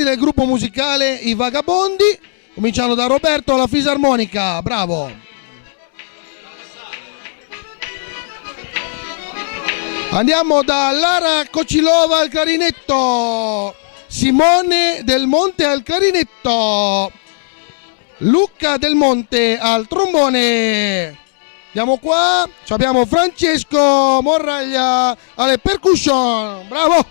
integranti del gruppo musicale I Vagabondi, cominciando da Roberto alla fisarmonica, bravo. Andiamo da Lara Cocilova al clarinetto, Simone Del Monte al clarinetto, Luca Del Monte al trombone. Andiamo qua, abbiamo Francesco Morraglia alle percussion, bravo.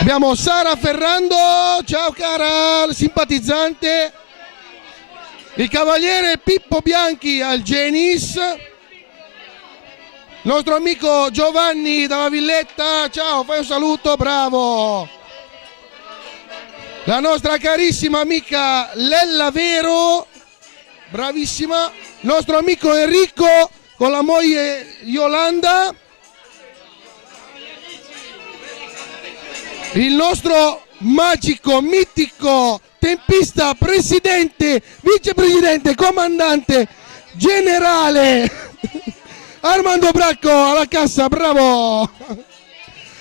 Abbiamo Sara Ferrando, ciao cara, simpatizzante. Il cavaliere Pippo Bianchi al Genis. Il nostro amico Giovanni dalla Villetta, ciao, fai un saluto, bravo. La nostra carissima amica Lella Vero, bravissima. Il nostro amico Enrico con la moglie Yolanda. Il nostro magico, mitico, tempista, presidente, vicepresidente, comandante, generale Armando Bracco alla cassa, bravo.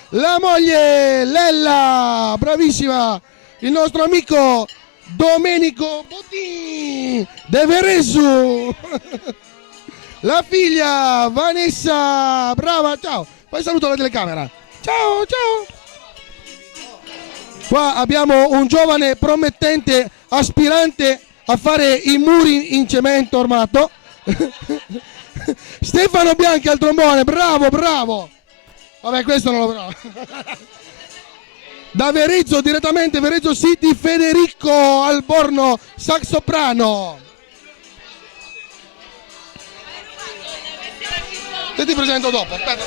La moglie Lella, bravissima. Il nostro amico Domenico Bottini De Veresu. La figlia Vanessa, brava, ciao. Fai saluto alla telecamera. Ciao, ciao. Qua abbiamo un giovane promettente aspirante a fare i muri in cemento armato. Stefano Bianchi al trombone, bravo, bravo. Vabbè, questo non lo... Da Verezzo, direttamente Verezzo City, Federico Alborno, sax soprano. Te ti presento dopo, aspetta.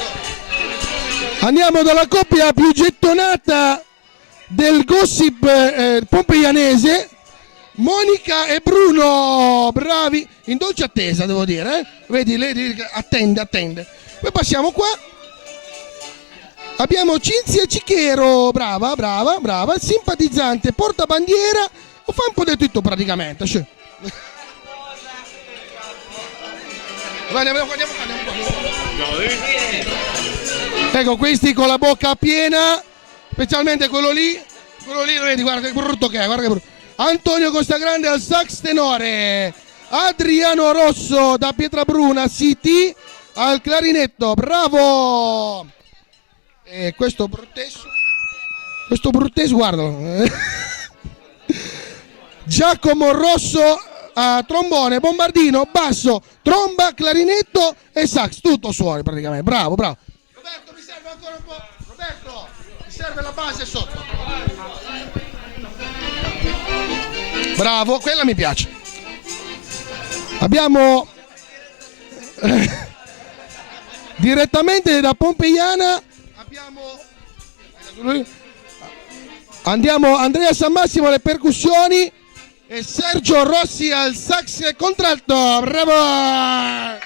Andiamo dalla coppia più gettonata del gossip pompeianese, Monica e Bruno, bravi, in dolce attesa devo dire, vedi, lei attende. Poi passiamo qua. Abbiamo Cinzia Cichero, brava, simpatizzante, portabandiera, o fa un po' di tutto praticamente. Andiamo qua. Ecco, questi con la bocca piena, specialmente quello lì, vedi, guarda che brutto che è, guarda che brutto. Antonio Costagrande al sax tenore, Adriano Rosso da Pietrabruna City al clarinetto, bravo. E questo bruttesso, guarda. Giacomo Rosso a trombone, bombardino, basso, tromba, clarinetto e sax, tutto suoni praticamente, bravo. Roberto, mi serve ancora un po', Roberto, mi serve la base sotto. Bravo, quella mi piace. Abbiamo direttamente da Pompeiana andiamo Andrea San Massimo alle percussioni e Sergio Rossi al sax contralto, bravo.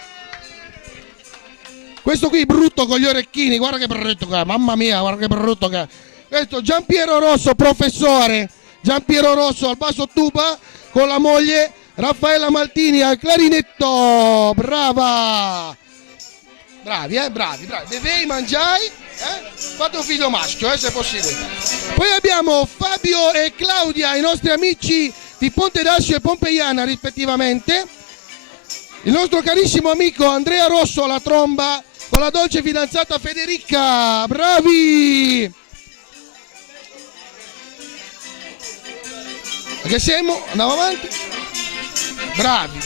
Questo qui brutto con gli orecchini, guarda che brutto che è, mamma mia, guarda che brutto che è. Questo Giampiero Rosso, professore Giampiero Rosso al basso tuba con la moglie Raffaella Maltini al clarinetto, brava. Bravi, bevevi, mangiai, fate un figlio maschio, se possibile. Poi abbiamo Fabio e Claudia, i nostri amici di Ponte d'Ascio e Pompeiana rispettivamente. Il nostro carissimo amico Andrea Rosso alla tromba con la dolce fidanzata Federica, bravi. Che siamo? Andiamo avanti. Bravi.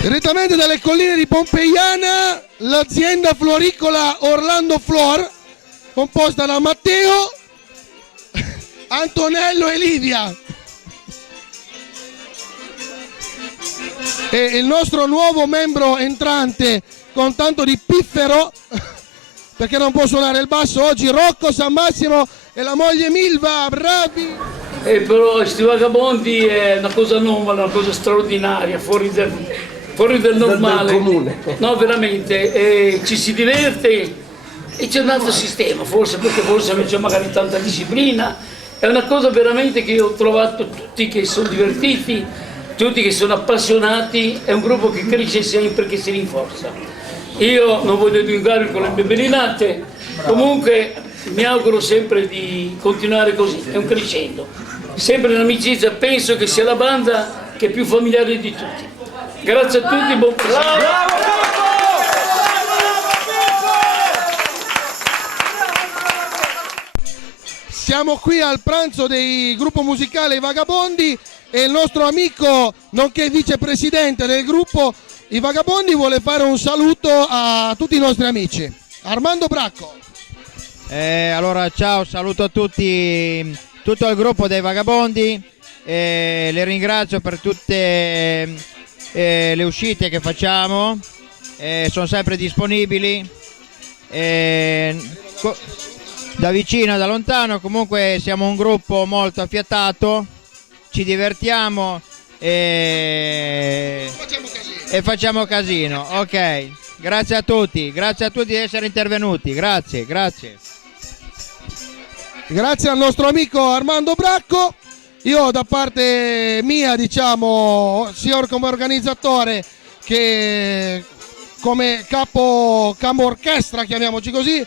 Direttamente dalle colline di Pompeiana, l'azienda floricola Orlando Flor, composta da Matteo, Antonello e Livia. E il nostro nuovo membro entrante con tanto di piffero, perché non può suonare il basso oggi, Rocco San Massimo e la moglie Milva, bravi! Però questi vagabondi è una cosa anomala, una cosa straordinaria, fuori del normale. Del comune. No, veramente, ci si diverte e c'è un altro sistema, forse perché c'è magari tanta disciplina. È una cosa veramente che io ho trovato tutti che sono divertiti, tutti che sono appassionati, è un gruppo che cresce sempre, che si rinforza. Io non voglio dilungare con le bebelinate, comunque mi auguro sempre di continuare così, è un crescendo. Sempre in amicizia, penso che sia la banda che è più familiare di tutti. Grazie a tutti, buon proseguimento. Siamo qui al pranzo del gruppo musicale I Vagabondi e il nostro amico, nonché vicepresidente del gruppo I Vagabondi, vuole fare un saluto a tutti i nostri amici. Armando Bracco. Allora ciao, saluto a tutti, tutto il gruppo dei Vagabondi, le ringrazio per tutte le uscite che facciamo, sono sempre disponibili. Da vicino e da lontano, comunque siamo un gruppo molto affiatato, ci divertiamo e facciamo casino. Ok, grazie a tutti di essere intervenuti, grazie. Grazie al nostro amico Armando Bracco. Io da parte mia, diciamo, sia come organizzatore che come capo orchestra, chiamiamoci così,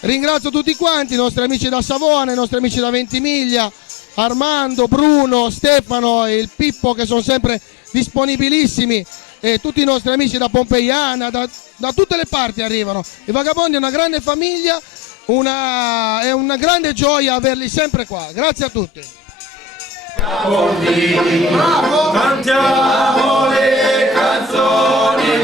ringrazio tutti quanti, i nostri amici da Savona, i nostri amici da Ventimiglia, Armando, Bruno, Stefano e il Pippo, che sono sempre disponibilissimi, e tutti i nostri amici da Pompeiana, da tutte le parti arrivano. I Vagabondi è una grande famiglia, è una grande gioia averli sempre qua. Grazie a tutti. Cantiamo le canzoni